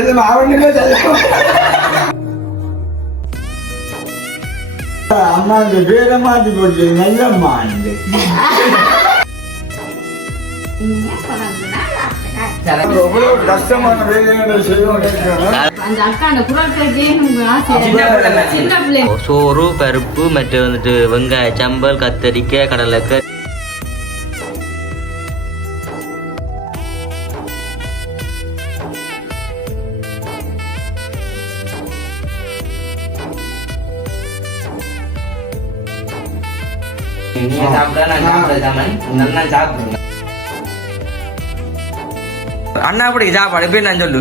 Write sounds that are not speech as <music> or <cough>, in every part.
செல்லுமா அவனுக்கு செல்லுமா அம்மா இந்த பேரை மாத்தி போட்டு நல்லம்மா இந்த கஷ்டமான சோறு பருப்பு மற்ற வந்துட்டு வெங்காய சம்பல் கத்தரிக்காய் கடலைக்காய் நீங்க சாப்பிட்டா நான் சாப்பிட சாமன் நல்லா சாப்பிடுங்க அண்ணா அப்படி சாப்பாடு எப்படி நான் சொல்லு.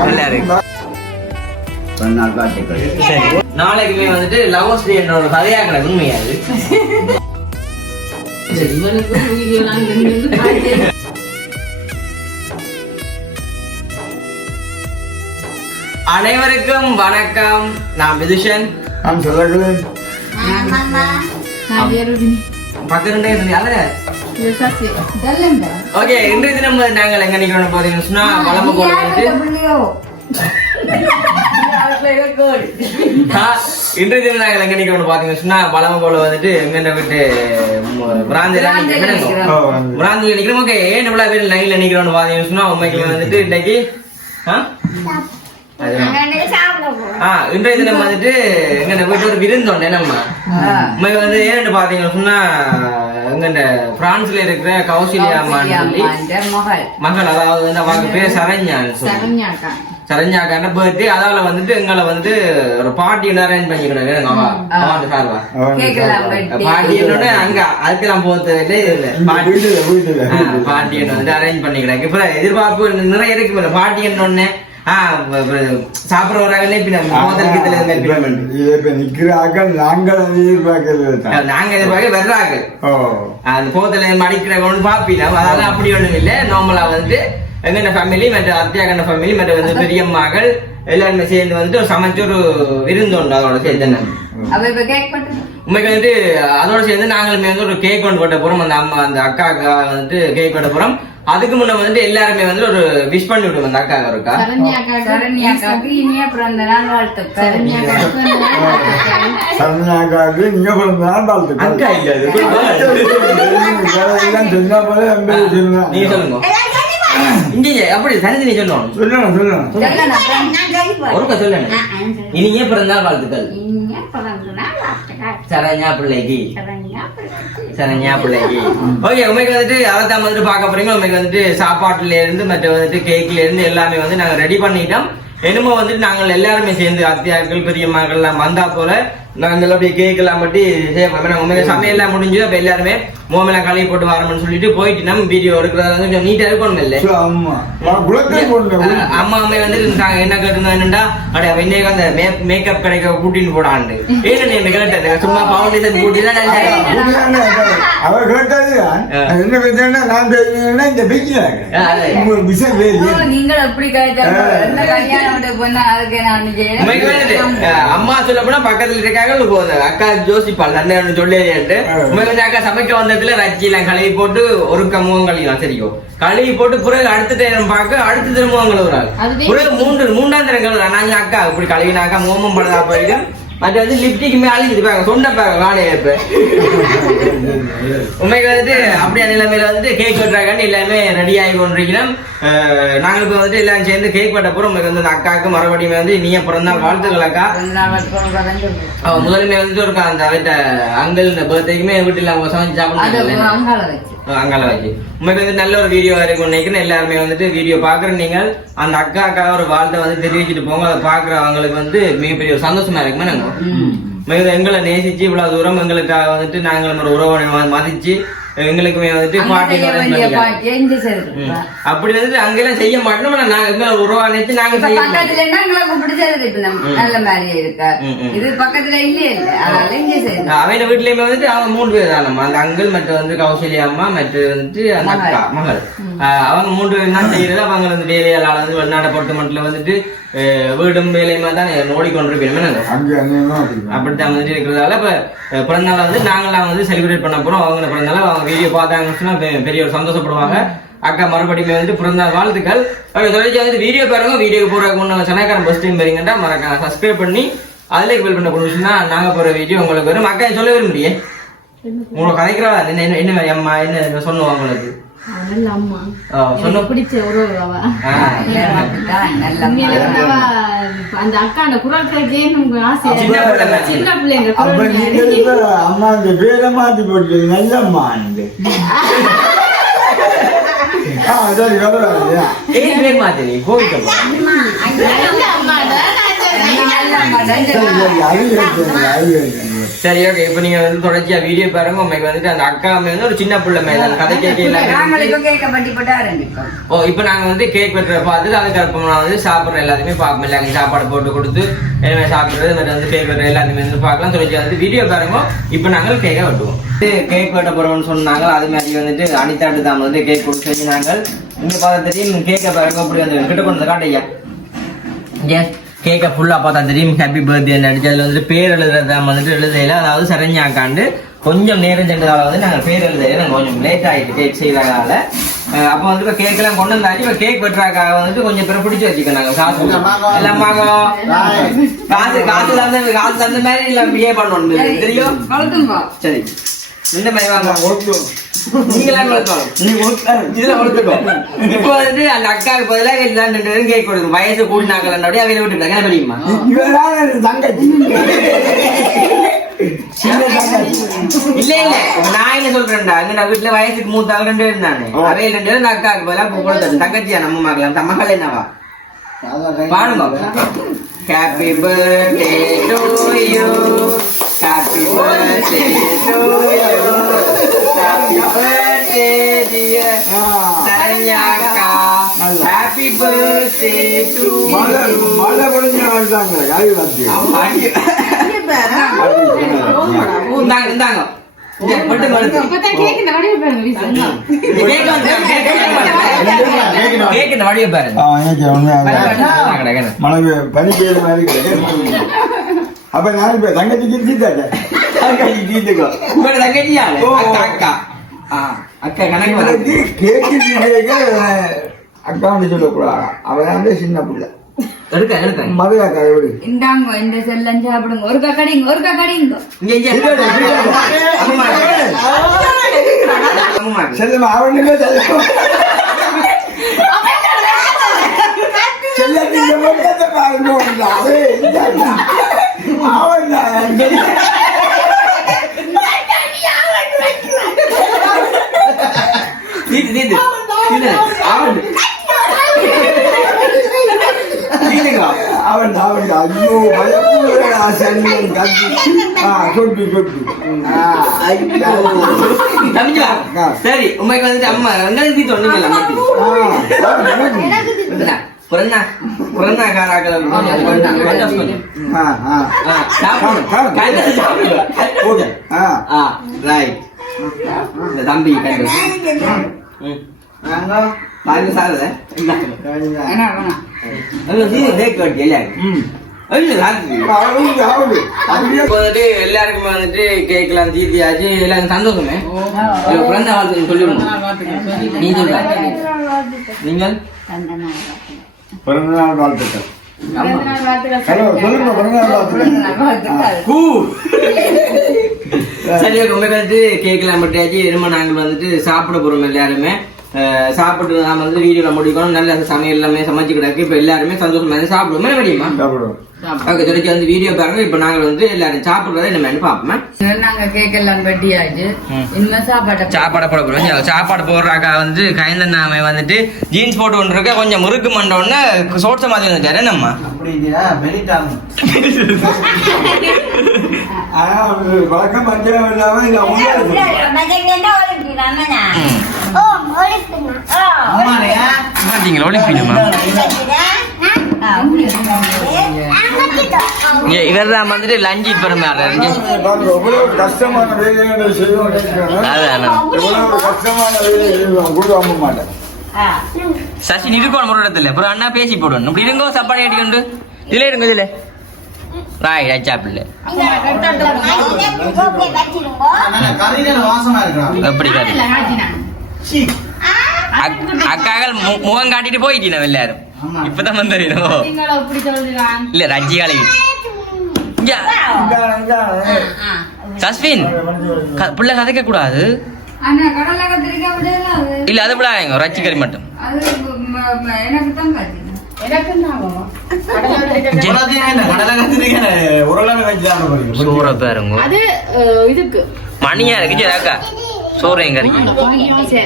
நல்லா இருக்கு நாளைக்குமே வந்துட்டு லவர்ஸ் டே என்ற ஒரு உண்மையாது இருந்து இருந்து பார்த்து அனைவருக்கும் வணக்கம். நான் விதுஷன் நான் சொல்லக்கிறேன் ஓகே இன்றைய தினம் நாங்கள் எங்க நிக்கிறோம் பாத்தீங்கன்னா சொன்னா வளம்ப போல வந்துட்டு ஆ, இன்றைய தினம் நாங்கள் எங்க நிக்கிறோம் பாத்தீங்கன்னா சொன்னா வளம்ப போல வந்துட்டு எங்க விட்டு பிராந்தில பிராந்தில நிக்கிறோம் ஓகே ஏன் இவ்வளவு பேர் லைன்ல நிக்கிறோம்னு பாத்தீங்கன்னா சொன்னா உண்மைக்கு வந்துட்டு இன்னைக்கு இன்றைய தினம் வந்துட்டு எங்க வீட்டு ஒரு விருந்தோண்டே நம்ம உண்மைக்கு வந்து ஏன்னு பாத்தீங்கன்னா சொன்னா எங்க இந்த பிரான்ஸ்ல இருக்கிற கௌசல்யா சொல்லி மகள். அதாவது வந்து அவங்க பேர் சரண்யான்னு சொல்லி. சரண்யாக்கான பர்த்டே அதால வந்துட்டு எங்களை வந்து ஒரு பார்ட்டி அரேஞ்ச் பண்ணிக்கணும். பார்ட்டி என்னோட அங்க அதுக்கு நான் போறது இல்லை இது இல்லை பார்ட்டி பார்ட்டி என்ன வந்துட்டு அரேஞ்ச் பண்ணிக்கிறேன் இப்ப எதிர்பார்ப்பு நிறைய இருக்கு பார்ட்டி என்னொன்னு ஆஹ் சாப்பிடுற ஒரு ஆகலே இப்ப நம்ம இப்ப ஆக்கள் நாங்கள் அதை. நாங்க எதிர்பார்க்க அந்த போத்துல மடிக்கிற ஒன்று அதெல்லாம் அப்படி ஒண்ணும் இல்லை. நார்மலா வந்து எங்கன ஃபேமிலி மற்ற அத்தியாகன ஃபேமிலி மற்ற வந்து பெரிய மகள் எல்லாருமே சேர்ந்து ஒரு சமைச்ச ஒரு விருந்து உண்டு அதோட சேர்த்து என்ன? உண்மைக்கு வந்துட்டு அதோட சேர்ந்து நாங்களுமே வந்து ஒரு கேக் கொண்டு போட்ட போறோம். அந்த அம்மா அந்த அக்காவுக்கு வந்துட்டு கேக் கொண்டு போறோம். அதுக்கு முன்ன வந்துட்டு எல்லாருமே வந்து ஒரு விஷ் பண்ணி விடுவோம். அந்த அக்கா இருக்கா? அக்காக்கு பிறந்த நாள் அக்காக்கு. அக்கா இல்ல. நீங்க சொல்லுங்க. இங்க அப்படி தனித்து நீ சொல்லணும் சொல்லணும். சொல்லணும். ஒருக்கா சொல்லணும். இனிய பிறந்தால் வாழ்த்துக்கள்? இனிய பிறந்த நாள் வாழ்த்துக்கள். சரண்யா பிள்ளைக்கு. சரண்யா பிள்ளைக்கு. சரண்யா பிள்ளைக்கு. ஓகே உண்மைக்கு வந்துட்டு அதைத்தான் வந்துட்டு பார்க்க போறீங்க. உண்மைக்கு வந்துட்டு சாப்பாட்டுல இருந்து மற்ற வந்துட்டு கேக்ல இருந்து எல்லாமே வந்து நாங்க ரெடி பண்ணிட்டோம். என்னமோ வந்துட்டு நாங்கள் எல்லாருமே சேர்ந்து அத்தியாக்கள் பெரிய மகள் எல்லாம் வந்தா போல நாங்கள் அப்படியே கேக் எல்லாம் பட்டி செய்யப்போம் உண்மையில சமையல் எல்லாம் முடிஞ்சு அப்ப எல்லாருமே மோமெல்லாம் கழுவி போட்டு வரணும்னு சொல்லிட்டு போயிட்டு நம்ம வீடியோ எடுக்கிறத கொஞ்சம் நீட்டா இருக்கணும் இல்லை? நான் அம்மா அம்மா வந்து நாங்க என்ன கேட்டிருந்தோம் என்னடா அட இன்னைக்கு அந்த மேக்கப் கடைக்கு கூட்டின்னு போடான்னு ஏன்னு நீ என்ன கேட்டது? சும்மா பவுண்டேஷன் கூட்டி தான் இருக்கு. அவர். அது என்ன பிரச்சனை நான் இந்த. உங்களுக்கு விஷயம் வேறு. நீங்கள் ஆ. என்ன கல்யாணம் அதுக்கு நான் அம்மா சொல்ல போனா பக்கத்துல இருக்காங்க போகுது. அக்கா ஜோசிப்பாள் அண்ணன் வந்து அக்கா சமைக்க வந்ததுல ரச்சி எல்லாம் கழுவி போட்டு ஒரு கமுகம் கழுவிலாம் சரியும் கழுவி போட்டு பிறகு அடுத்த டைம் பார்க்க அடுத்த திரும்பவும் கழுவுறாங்க அதுவே- பிறகு மூன்று மூன்றாம் தரம் கழுவுறாங்க நாங்க அக்கா இப்படி கழுவினாக்கா மோமம் படுதா போயிட்டு மற்ற வந்து லிப்டிக்கு மேலே அழிஞ்சிட்டு பாருங்க சொன்ன பாருங்க இப்ப உண்மைக்கு வந்துட்டு அப்படியே நிலைமையில வந்துட்டு கேக் வெட்டுறாங்கன்னு எல்லாமே ரெடி ஆகி கொண்டிருக்கிறோம். அஹ் நாங்கள் இப்போ வந்துட்டு எல்லாம் சேர்ந்து கேக் வெட்ட போறோம். உங்களுக்கு வந்து அந்த அக்காவுக்கு மறுபடியும் வந்து நீ அப்புறம் தான் வாழ்த்துக்கள் அக்கா. முதலுமே வந்துட்டு இருக்கா அந்த அவட்ட அங்கிள் இந்த பர்த்டேக்குமே வீட்டுல அவங்க சமைச்சு சாப்பிடுறாங்க வச்சு உண்மைக்கு வந்து நல்ல ஒரு வீடியோ இருக்கும் நினைக்கிறேன். எல்லாருமே வந்துட்டு வீடியோ பாக்குற நீங்கள். அந்த அக்காக்காக ஒரு வாழ்த்தை வந்து தெரிவிச்சுட்டு போங்க. அதை பாக்குறவங்களுக்கு வந்து மிகப்பெரிய ஒரு சந்தோஷமா இருக்குமே நாங்க மிக எங்களை நேசிச்சு இவ்வளவு தூரம் எங்களுக்காக வந்துட்டு நாங்கள் ஒரு உறவை மதிச்சு எங்களுக்குமே வந்துட்டு பாட்டி எங்க அப்படி வந்துட்டு அங்கெல்லாம் செய்ய மாட்டோம் நாங்க எங்களை உறவா நினைச்சு நாங்க பக்கத்துல எங்களை கூப்பிட்டு செய்து நல்ல மாதிரி இருக்கா. இது பக்கத்துல இல்லையே இல்ல. அதனால இங்க செய்யுது அவன் வீட்லயுமே வந்துட்டு அவங்க மூணு பேர் தான் நம்ம. அந்த அங்கிள் மற்ற வந்து கௌசல்யா அம்மா மற்ற வந்துட்டு அந்த அக்கா மகள். அவங்க மூன்று பேர் தான் செய்யறது. அவங்க வந்து வேலையாளால வந்து வெளிநாடு அப்பார்ட்மெண்ட்ல வந்துட்டு வீடும் வேலையுமா தான் அப்படி அப்படித்தான் வந்துட்டு இருக்கிறதால இப்ப பிறந்தநாளை வந்து நாங்களாம் வந்து செலிப்ரேட் பண்ண போறோம் அவங்க பிறந்தநாள் அவங்க வீடியோ பார்த்தாங்கன்னு சொன்னா பெ- பெரிய ஒரு சந்தோஷப்படுவாங்க அக்கா மறுபடியும் வந்து பிறந்தநாள் வாழ்த்துக்கள் ஓகே தொடர்ச்சி வந்து வீடியோ பாருங்க வீடியோ போறதுக்கு முன்ன சனக்காரன் ஃபர்ஸ்ட் டைம் பாருங்கட்டா மறக்காம சப்ஸ்கிரைப் பண்ணி அதுல பெல் பண்ண கொடுத்துச்சுன்னா நாங்க போற வீடியோ உங்களுக்கு வரும் அக்கா சொல்ல விரும்புறியே உங்களுக்கு கதைக்கிறா என்ன என்ன அம்மா என்ன சொன்னுவாங்க உங்களுக்கு நல்ல அம்மா. பிடிச்ச உறவு அவ. அந்த அக்காண்ட குரல் கேட்கே நமக்கு ஆசையா சின்ன பிள்ளைங்க அம்மா இந்த பேரை மாத்தி போட்டு நல்லம்மா ஆ சரி கவலை ஏன் பேர் மாதிரி கோவிக்க சரி ஓகே இப்போ நீங்க வந்து தொடர்ச்சியா வீடியோ பாருங்க. உங்களுக்கு வந்துட்டு அந்த அக்கா வந்து ஒரு சின்ன பிள்ளை தான் கதை நாங்கள் கேட்க ஓ இப்போ நாங்க வந்து கேக் வெட்டுற பார்த்துட்டு அதுக்கு அப்புறம் நான் வந்து சாப்பிட்ற எல்லாத்தையுமே பார்ப்போம். எல்லாருக்கும் சாப்பாடு போட்டு கொடுத்து எல்லாமே சாப்பிட்றது மற்ற வந்து கேக் வெட்டுற எல்லாத்தையுமே வந்து பார்க்கலாம். தொடர்ச்சி வந்து வீடியோ பாருங்க. இப்போ நாங்கள் கேக்கை வெட்டுவோம். கேக் வெட்ட போறோம்னு சொன்னாங்க. அது மாதிரி வந்துட்டு அனிதாட்டு தான் வந்து கேக் கொடுத்து செஞ்சாங்க. இங்க பார்த்தா தெரியும் கேக்கை பாருங்க. அப்படி வந்து கிட்ட கொண்டு காட்டையா எஸ் கேக்கை ஃபுல்லாக பார்த்தா தெரியும். ஹாப்பி பர்த்டே அடிச்சு அதில் வந்துட்டு பேர் எழுதுறதா வந்துட்டு எழுதையில அதாவது சரண்யாக்காண்டு கொஞ்சம் நேரம் சென்றதால வந்து நாங்கள் பேர் எழுதையில நாங்கள் கொஞ்சம் லேட் ஆகிட்டு கேக் செய்யறதால அப்போ வந்து இப்போ கேக்கெல்லாம் கொண்டு வந்தாச்சு. இப்போ கேக் வெட்டுறாக்காக வந்துட்டு கொஞ்சம் பேரை பிடிச்சி வச்சுக்கோ நாங்கள் காசு எல்லாம் வாங்கும் காசு காசு தந்த காசு தந்த மாதிரி இல்லை பிஹேவ் பண்ணணும் தெரியும்? சரி. இந்த மாதிரி வாங்க. நீங்களாம் நீ <laughs> இப்போ அந்த அக்காவுக்கு பதிலாக எல்லாம் ரெண்டு பேரும் கேக் கொடுக்கும் வயசு கூடினாக்கள் அப்படியே அவையில விட்டுட்டாங்க என்ன தெரியுமா தங்கச்சி இல்ல இல்ல. நான் என்ன சொல்றேன்டா? அங்க நான் வீட்டுல வயசுக்கு மூத்த ஆள் ரெண்டு பேரும் தானே. ஓ. அவையில் ரெண்டு பேரும் இந்த அக்காவுக்கு பதிலாக கொடுத்தது தங்கச்சியா? நம்ம மகள் நம்ம மகள் என்னவா பாடுங்க happy birthday to you happy birthday to you happy birthday dear சரண்யாக்கா happy birthday to மழை மழை பொழிஞ்ச வாழ்ந்தாங்க காய் வாத்தி இந்தாங்க இந்தாங்க வந்து மழை பனி பெய்யுற மாதிரி. அப்ப நான் இப்ப தங்கச்சிக்கு தீத்தாட்டேன் தங்கச்சி தீத்துக்கோ உங்களோட தங்கச்சியா. அக்கா அக்கா ஆ, அக்கா கணக்கு வருது. கேக்கு தீர்க்க அக்காவுன்னு சொல்லக்கூடாது அவன் வந்து சின்ன பிள்ளை எடுக்க எடுக்க மது அக்கா எப்படி இந்தாங்க இந்த செல்லம் சாப்பிடுங்க ஒரு கக்கடிங்க ஒரு கக்கடிங்க செல்லம் செல்லத்தின் பாருங்க அவன் இந்தாண்டா. அவன் அவன் அவன் ஐயோ பயப்புடா சன்னியன் கத்தி ஆ ஆ ஐயோ. தம்பிஜா சரி உண்மைக்கு வந்துட்டு அம்மா எனக்கு என்ன புறந்தா புறந்தா காராக்கள். ஓகே. ஆ. இந்த தம்பி. பாருங்க அப்படியே எல்லாருக்குமே வந்துட்டு கேட்கலாம் தீர்த்தியாச்சு. எல்லாம் சந்தோஷமே. இவ பிறந்த வாழ்த்து சொல்லிவிடணும் நீ சொல்ற நீங்கள்? பிறந்தநாள் வாழ்த்துக்கள். சரி உங்களுக்கு வந்துட்டு கேட்கலாம் பட்டியாச்சு இரும நாங்கள் வந்துட்டு சாப்பிட போறோம் எல்லாருமே. சாப்பிட்டு நாம வந்து வீடியோல முடிக்கணும். நல்ல சமையல் எல்லாமே சமைச்சு கிடக்கு. இப்ப எல்லாருமே சந்தோஷமா இருந்து சாப்பிடுவோம். முடியுமா சாப்பிடுவோம். ஓகே தொடர்ச்சி வந்து வீடியோ பாருங்க. இப்ப நாங்கள் வந்து எல்லாரும் சாப்பிடுறத என்ன பார்ப்போம் நாங்க கேக் எல்லாம் வெட்டியாச்சு. இனிமே சாப்பாட்டை சாப்பாடு போட போறோம். சாப்பாடு போடுறாக்கா வந்து கைந்தன் நாம வந்துட்டு ஜீன்ஸ் போட்டு கொண்டு இருக்க கொஞ்சம் முறுக்கு மண்டோன்னு சோட்ச மாதிரி <laughs> வந்துட்டாரு நம்ம வழக்கம் பஞ்சம் இல்லாம இல்ல உண்மையா மாட்டீங்களா ஒழிப்பினுமா இவர் தான் வந்துட்டு லஞ்ச் எவ்வளவு கஷ்டமான வேலைகளை செய்வோம் சசி ஒரு இடத்துல. அப்புறம் அண்ணா பேசி போடணும் இப்படி இருங்கோ சாப்பாடு ஏட்டிக்கொண்டு இதுல இருங்க இதுல. ராய் ராஜாப்பிள்ள எப்படி அக்காக்கள் மு- முகம் காட்டிட்டு போயிட்டீங்க எல்லாரும் இப்பதான் சொல்றான் இல்ல ரஜிகாலை. சஸ்வின் க- பிள்ளை கதைக்க கூடாது அது இல்ல அதை விடாதீங்க ரச்சிக்கறி மட்டும் அது ம- ம- எனக்கு தான் பார்த்தீங்க எனக்கு நாகும் சோற பாருங்க மணியா இருக்கு அக்கா சோறு எங்க இருக்கு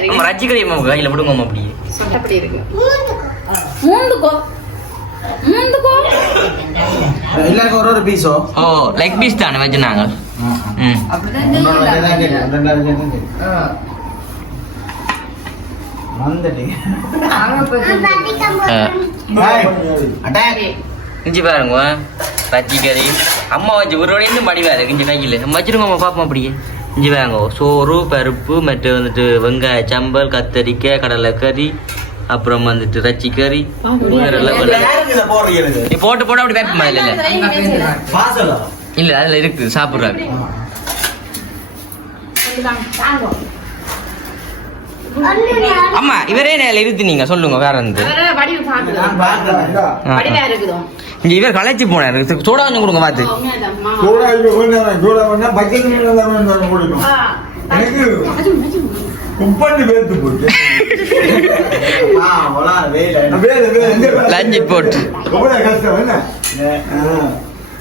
நம்ம ரச்சிக்கறி அம்மா கையில விடுங்க அம்மா அப்படியே. சொட்டப்படி இருக்கு. மூந்துக்கோ மூந்துக்கோ எல்லாருக்கும் ஒரு ஒரு பீஸோ ஓ லெக் பீஸ் தானே வச்சுனாங்க ம். வந்துட்டீங்க அட்டாக். இஞ்சி பாருங்க ரச்சிக்கறி அம்மா வச்சு ஒரு வழியிருந்து மடி வேறு இஞ்சி கையில் வச்சிருங்க அம்மா பாப்போம் அப்படியே. இஞ்சி வாங்க சோறு பருப்பு மற்ற வந்துட்டு வெங்காய சம்பல் கத்தரிக்காய் கடலைக்கறி அப்புறம் வந்துட்டு போடுறீங்க நீ போட்டு போட்டு அப்படி பேப்பமா இல்ல? இல்ல அதுல இருக்கு சாப்பிடுறாங்க அம்மா இவரே நீங்க சொல்லுங்க வேற இருந்து இங்க இவர் களைச்சி போனாரு. சோடா கொஞ்சம் கொடுங்க பார்த்து. சூடா இப்ப கொஞ்சம் சூடா பண்ணா பச்சை தண்ணியில தான் கொஞ்சம் குடிக்கும். எனக்கு உப்பண்டு பேர்த்து போச்சு. ஆ ஒலா வேலை வேலை, வேலை, எங்க வேலை? லஞ்சு போட்டு. எவ்வளவு கஷ்டம் என்ன? ஆ.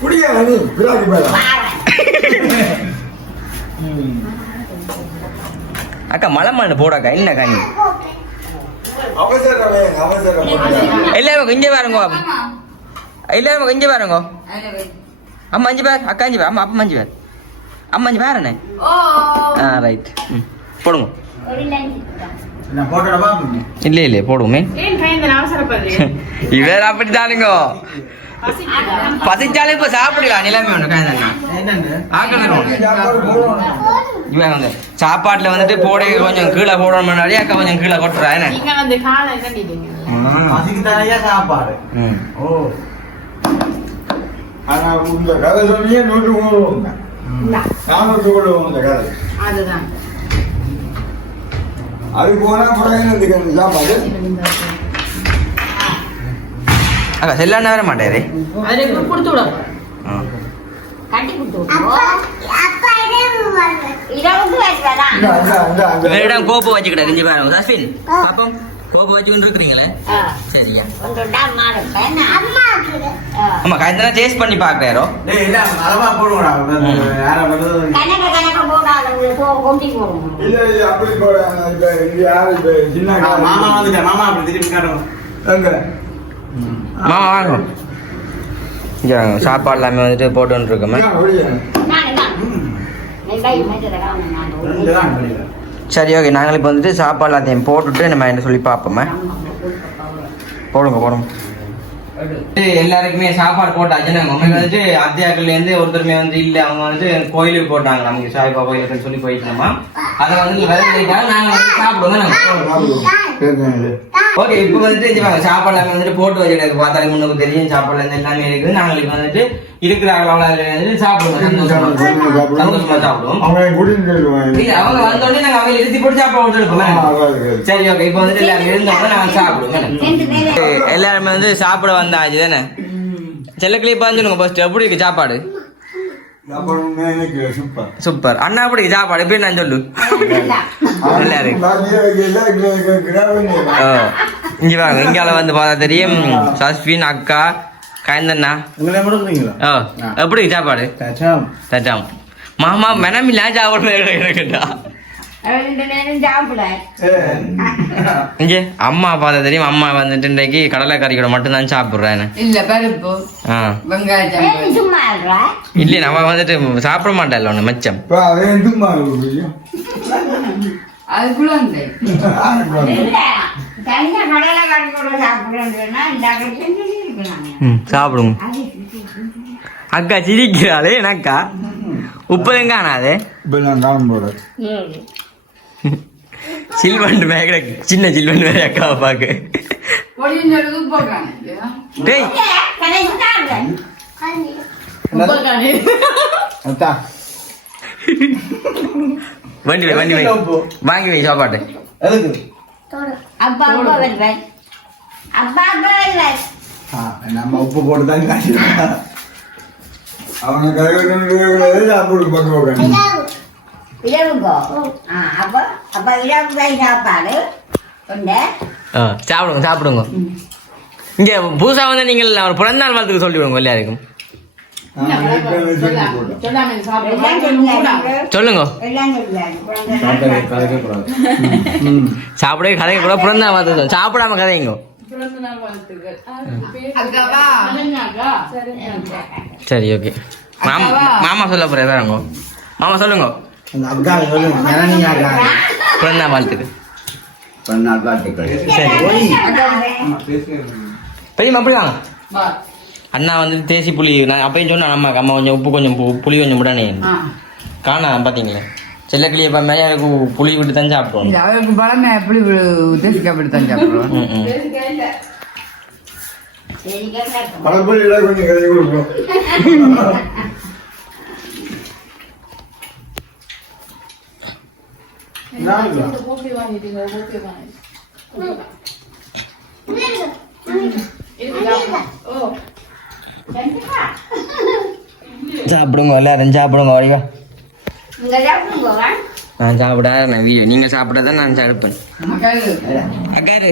குடியா நீ, பிராடி பேரா. அக்கா மலை மண்ணு போடாக்கா என்ன காணி அவசரம் வேணும், அவசரம் வேணும். எல்லாரும் இங்க பாருங்க. எல்லாரும் இங்க பாருங்க. அம்மா அஞ்சு பேர் அக்கா அஞ்சு பேர். அம்மா அப்பா அஞ்சு பேர். அம்மா அஞ்சு பேர் என்ன? ஓ ஆ ரைட் ம். போடுங்க. இல்ல இல்ல போடுவோமே. இவர் அப்படித்தானுங்க. பசிச்சாலும் இப்ப சாப்பிடலாம். நிலைமை ஒண்ணு வந்து சாப்பாட்டுல வந்துட்டு போட கொஞ்சம் கீழே போடணும் முன்னாடி அக்கா கொஞ்சம் கீழே கொட்டுறா. என்ன? சாப்பாடு. ஓ. ஆனா இந்த கதை சொன்னீங்க நூற்று கொள்வோங்க நானூற்று கொள்வோம் இந்த கதை. அதுதான். அது போனா சாப்பாடு? அக்கா செல்லான வர மாட்டாரு கொடுத்து விட. ஆ. இந்த இந்த இந்த இந்த. இவரிடம் கோப்பு வச்சுக்கிட்ட இஞ்சி பாருங்க சஸ்வின் பாப்போம். கோப்பு வச்சுக்கிட்டு இருக்கிறீங்களே? சரியா ஆமா காய்ச்சலாம் டேஸ்ட் பண்ணி பாக்குறாரோ. மாமா வந்துட்டேன் மாமா அப்படி திருப்பி? மாமா வாங்க. இங்க. சாப்பாடு எல்லாமே வந்துட்டு போட்டு இருக்கோமே. சரி ஓகே நாங்கள் இப்போ வந்துட்டு சாப்பாடு எல்லாத்தையும் போட்டுட்டு நம்ம என்ன சொல்லி பார்ப்போமே. போடுங்க போடுங்க. எல்லாருக்குமே சாப்பாடு போட்டாச்சு நாங்க உங்களுக்கு வந்துட்டு அத்தியாக்கள்ல இருந்து ஒருத்தருமே வந்து இல்ல அவங்க வந்து கோயிலுக்கு போட்டாங்க நமக்கு சாய்பா கோயிலுக்கு சொல்லி போயிட்டோமா? அதை வந்து விதை நாங்க வந்து சாப்பிடுவோம் ஓகே இப்போ வந்துட்டு சாப்பாடு வந்துட்டு போட்டு வச்சுட்டு பார்த்தாலே முன்னுக்கு தெரியும். சாப்பாடுல இருந்து எல்லாமே இருக்குது. நாங்களுக்கு வந்துட்டு இருக்கிற அளவுல வந்துட்டு சாப்பிடுவோம். சந்தோஷமா? சாப்பிடுவோம். அவங்க குடின்னு சொல்லுவாங்க. அவங்க வந்தோடனே நாங்க அவங்க போட்டு சாப்பாடு. சரி ஓகே இப்போ வந்துட்டு எல்லாரும் இருந்தவங்க நாங்க சாப்பிடுவோம் எல்லாருமே வந்து சாப்பிட வந்தாச்சு தானே செல்லக்கிளி பாஞ்சுனுங்க ஃபர்ஸ்ட் எப்படி இருக்கு சாப்பாடு? சூப்பர். அண்ணா எப்படி சாப்பாடு? எப்படி நான் சொல்லு. நல்லா இருக்கு. இங்க வாங்க. இங்கால வந்து பார்த்தா தெரியும். சஸ்வின் அக்கா கயந்தண்ணா ஓ எப்படி சாப்பாடு தச்சாம் மாமா மெனமில்லா சாப்பிட இருக்குடா ரெண்டு நேரம் சாப்பிட ஏ, இங்க அம்மா பார்த்தா தெரியும் அம்மா வந்துட்டு இன்றைக்கு கடலைக்கறி கூட மட்டும்தான் சாப்பிட்றேன் இல்ல பருப்பு இல்லையே நம்ம வந்துட்டு சாப்பிட மாட்டேன் ஒன்று மிச்சம் இப்ப ம் சாப்பிடுங்க. அக்கா சிரிக்கிறாளே எனக்கா? உப்பு காண போறேன். சில்வண்டு மேகட சின்ன சில்வண்டு அக்காவை சொல்லுது போடுறாங்க இல்லையா? டேய். வண்டி வை வண்டி வை. வாங்கி வை சாப்பாடு எதுக்கு? அப்பா அப்பா அப்பா நம்ம உப்பு போட்டு தான் அவனை கழுவி சாப்பிட்டு பக்கம் உட்காந்து இரவுங்கோ ஆ அப்போ அப்போ இரவு தான் சாப்பாடு உண்டு ஆ, சாப்பிடுங்க சாப்பிடுங்க இங்க புதுசா வந்து நீங்கள் ஒரு பிறந்த நாள் வாழ்த்துக்கு சொல்லி விடுங்க எல்லாருக்கும் சொல்லுங்க சாப்பிடவே கதைக்க கூட பிறந்த நாள் வாழ்த்து. சாப்பிடாம கதைங்க பிறந்த நாள் அக்காவா அக்கா சரி ஓகே மாமா மாமா சொல்ல போற ஏதாங்க மாமா சொல்லுங்க. அக்கா சொல்லுங்க அக்கா பிறந்த நாள் சரி. பெரியம்மா அப்படி வாங்க. அண்ணா வந்து தேசி புளி நான் அப்பயும் சொன்னேன் அம்மாக்கு. அம்மா கொஞ்சம் உப்பு கொஞ்சம் பு- புளி கொஞ்சம் விடனே காணா பார்த்தீங்களே செல்லக்கிளியை இப்போ மேலே எனக்கு புளி விட்டு தான் சாப்பிடுவோம் அவருக்கு பழமை எப்படி உத்தேசிக்கப்பட்டு தான் சாப்பிடுவோம் சாப்பிடுங்க எல்லாரும் சாப்பிடுங்க வடிவா. நான் சாப்பிட நான் வீ நீங்கள் சாப்பிட நான் சாப்பிடுப்பேன் அக்கா இரு.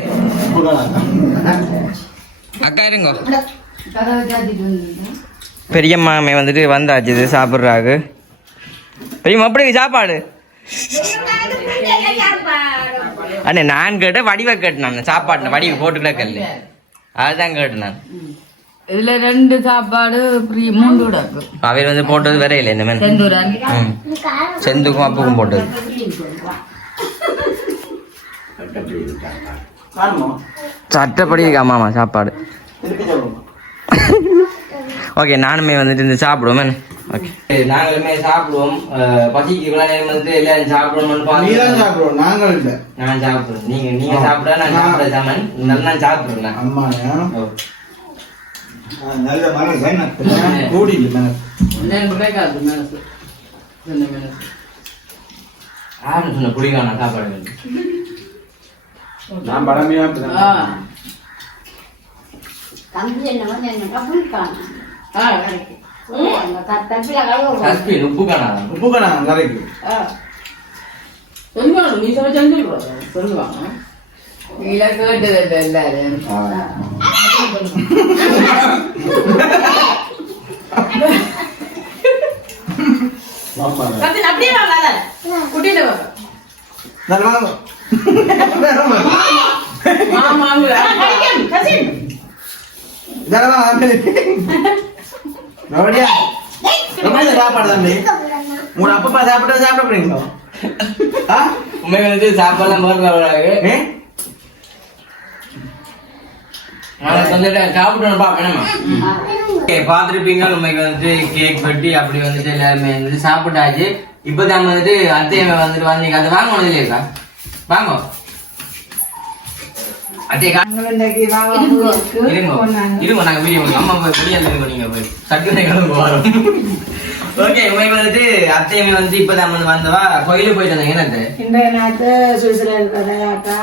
அக்கா இருங்க. கதவை சாத்திட்டு வந்து பெரியம்மாமே வந்துட்டு வந்தாச்சு இது சாப்பிட்றாங்க பெரியம்மா அப்படி சாப்பாடு. அண்ணே நான் கேட்டேன் வடிவை கேட்டேன் நான் சாப்பாடு வடிவு போட்டுக்கிட கல்லு அதுதான் கேட்டேன் நான். இதுல ரெண்டு சாப்பாடு மூன்று அவர் வந்து போட்டது வேற இல்லை மாதிரி செந்தூரன் செந்துக்கும் அப்புக்கும் போட்டது. சட்டப்படி இருக்கு ஆமாம்மா சாப்பாடு. ஓகே நானுமே வந்துட்டு இந்த சாப்பிடுவோம் ஓகே. நாங்களுமே சாப்பிடுவோம். பசிக்கு இவ்வளோ நேரம் வந்துட்டு எல்லாரும் சாப்பிடுவோம்னு நீ தான் பார்த்து சாப்பிடுவோம் நாங்கள் இல்லை. நான் சாப்பிடுவேன். நீங்க நீங்க ஆ. சாப்பிட நான் சாப்பிட சாமன். சாப்பிடுறேன் அம்மா ஓ. நல்ல மனசு கூடி மனசு யாரும் சொன்ன புளிக்கான சாப்பாடு. நான் பழமையா உப்பு காணாதான் உப்பு கணா சொல்லுவாங்க நீ சொல்லுவாங்க. கீழே கேட்டது எல்லாரும் அப்படியே வாங்க குட்டியில வாங்க நல்லா வாங்க. மாமா கசின் இதெல்லாம் வாங்க. அப்படியா? ரொம்ப இந்த சாப்பாடு தம்பி உங்க அப்பா சாப்பிட்டா சாப்பிட போறீங்களா ஆ? உண்மையில வந்து சாப்பாடுலாம் போடுறாங்க ஏ? நான் வந்துட்டு சாப்பிட்டு பார்க்கணுமா ஓகே பார்த்துருப்பீங்க உண்மைக்கு வந்துட்டு கேக் வெட்டி அப்படி வந்துட்டு எல்லாருமே வந்துட்டு சாப்பிட்டாச்சு. இப்போ தான் வந்துட்டு அத்தையம்மா வந்துட்டு வந்தீங்க அது வாங்க ஒன்று இல்லையா வாங்க. வந்துட்டு அத்தையம்மா வந்து இப்பதான் வந்து வந்தவா? கோயிலுக்கு போயிட்டு வந்தாங்க என்னது? இன்றைய நாட்டு சுவிசில் இருக்கிறதாக்கா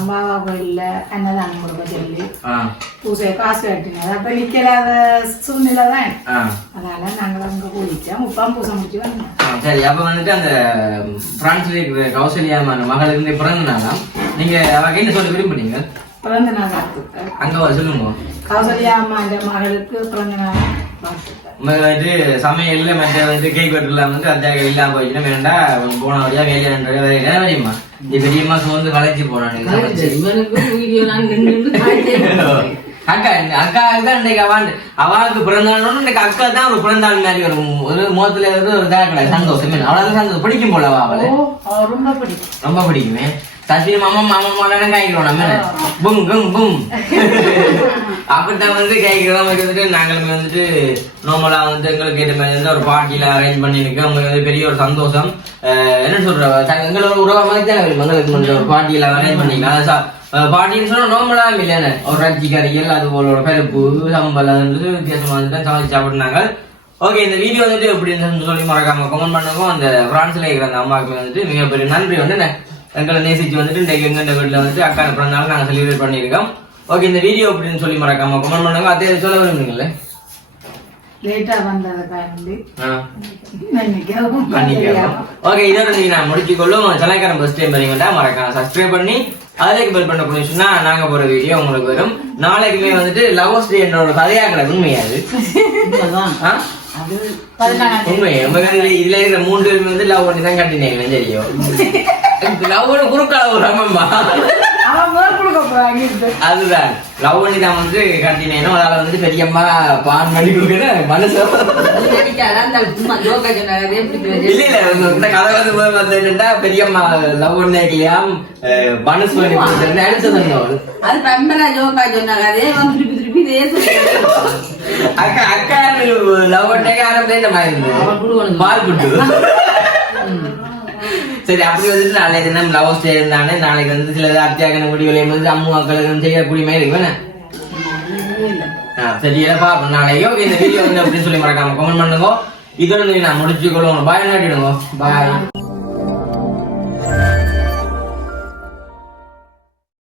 மாவா கோயில்ல அன்னதானம் கொடுக்க சொல்லி. பூசை காசு கட்டினது அப்ப நிக்கலாத சூழ்நிலை தான் ஆ. அதனால நாங்கள் அங்க குளிச்சோம். முப்பாம் பூசை முடிச்சு வந்தோம். சரி. அப்ப வந்துட்டு அந்த பிரான்ஸ்ல இருக்கிற கௌசல்யா மகளுக்கு பிறந்த நாளாம் நீங்க அவங்க என்ன சொல்ல விரும்புறீங்க பிறந்த நாள் வாழ்த்துக்கள் அங்க வர சொல்லுங்க. கௌசல்யா அம்மா மகளுக்கு பிறந்த நாள் வந்துட்டு சமையல்ல மற்ற வந்து கேக் வெட்டலாம் வந்து அந்த இல்லாம போயிடுச்சுன்னா வேண்டா போன வழியா வேலையா ரெண்டு வேலை என்ன தெரியுமா இது பெரியம்மா சோர்ந்து களைச்சு போறானுங்க <laughs> அக்கா அக்கா தான் இன்னைக்கு அவாண்டு அவாவுக்கு பிறந்த நாள் இன்னைக்கு அக்கா தான் ஒரு பிறந்த நாள் மாதிரி வரும் ஒரு முகத்துல இருந்து ஒரு இதா கிடையாது சந்தோஷம். அவளால சந்தோஷம். பிடிக்கும் போல அவளை. ரொம்ப பிடிக்கும். ரொம்ப பிடிக்குமே. சசிரி மாமா மாமா மாலாம் காய்க்கிறோம் நம்ம பும் கும் பும். அப்படித்தான் வந்து காய்க்கிறோம். வந்துட்டு நாங்களுமே வந்துட்டு நார்மலா வந்து எங்களுக்கு ஏற்ற மாதிரி வந்து ஒரு பார்ட்டியில அரேஞ்ச் பண்ணிருக்கு உங்களுக்கு வந்து பெரிய ஒரு சந்தோஷம். என்ன சொல்ற எங்களோட உறவா மாதிரி தான் வரும் எங்களுக்கு வந்து ஒரு பார்ட்டியில அரேஞ்ச் பண்ணிக்கலாம். பார்ட்டின்னு சொன்னா நார்மலா இல்லையானே ஒரு ரஜ்ஜி கறிகள் அது போல ஒரு பருப்பு சம்பல் அது வந்து வித்தியாசமா வந்து சமைச்சு சாப்பிடுனாங்க ஓகே இந்த வீடியோ வந்துட்டு எப்படி சொல்லி மறக்காம கமெண்ட் பண்ணுங்க அந்த பிரான்ஸ்ல இருக்கிற அந்த அம்மாவுக்கு வந்துட்டு மிகப்பெரிய நன்றி வந்து எங்களை நேசிச்சு வந்துட்டு இன்றைக்கு எங்க வீட்டுல வந்துட்டு அக்கா பிறந்தாலும் நாங்க செலிப்ரேட் பண்ணியிருக்கோம் ஓகே இந்த வீடியோ அப்படின்னு சொல்லி மறக்காம கமெண்ட் பண்ணுங்க அதே சொல்ல விரும்புங்களே லேட்டா பண்ணிக்கலாம் ஓகே இதோட நீங்க நான் முடிச்சுக்கொள்ளும் சலாய்க்காரன் பஸ் டைம் வரீங்கன்னா மறக்காம சப்ஸ்கிரைப் பண்ணி அதுக்கு பெல் பண்ண புரிஞ்சுன்னா நாங்க போற வீடியோ உங்களுக்கு வரும் நாளைக்குமே வந்துட்டு லவ் டே என்ற ஒரு கதையா கிடக்கு உண்மையாது உண்மைதான். ஆ? அது பதினாறாம் தேதி. உண்மை உங்க இதுல இருக்கிற மூன்று பேரும் வந்து லவ் பண்ணி தான் கண்டினீங்க தெரியும் லவ் குறுக்கால ஒரு அம்மம்மா அதுதான் லவ் பண்ணி தான் வந்து கண்டினேனும் அதால வந்து பெரியம்மா பான் பண்ணி கொடுக்குற மனசு. இல்ல இல்ல. இந்த கதை வந்து முதல்ல வந்து என்னன்னா பெரியம்மா லவ் பண்ணலையாம் மனசு பண்ணி கொடுத்துருந்தேன் அடுத்து சொன்னவள் அது பம்பரா ஜோக்கா சொன்னாங்க, அதே வந்து திருப்பி திருப்பி அக்கா அக்கா லவ் பண்ணேக்க ஆரம்பத்துல என்ன மாதிரி பால் புட்டு சரி அப்படி வந்துட்டு நாளைக்கு தினம் லவ் ஸ்டே இருந்தானே நாளைக்கு வந்து சில அத்தியாகன முடிவுகளை வந்து அம்மு அக்களுக்கு செய்யக்கூடிய மாதிரி இருக்கு சரி எல்லாம் நாளையோ இந்த வீடியோ வந்து அப்படின்னு சொல்லி மறக்காம கமெண்ட் பண்ணுங்க. இதோட நான் முடிச்சுக்கொள்ளுவோம் பாய் நாட்டிடுங்க. பாய்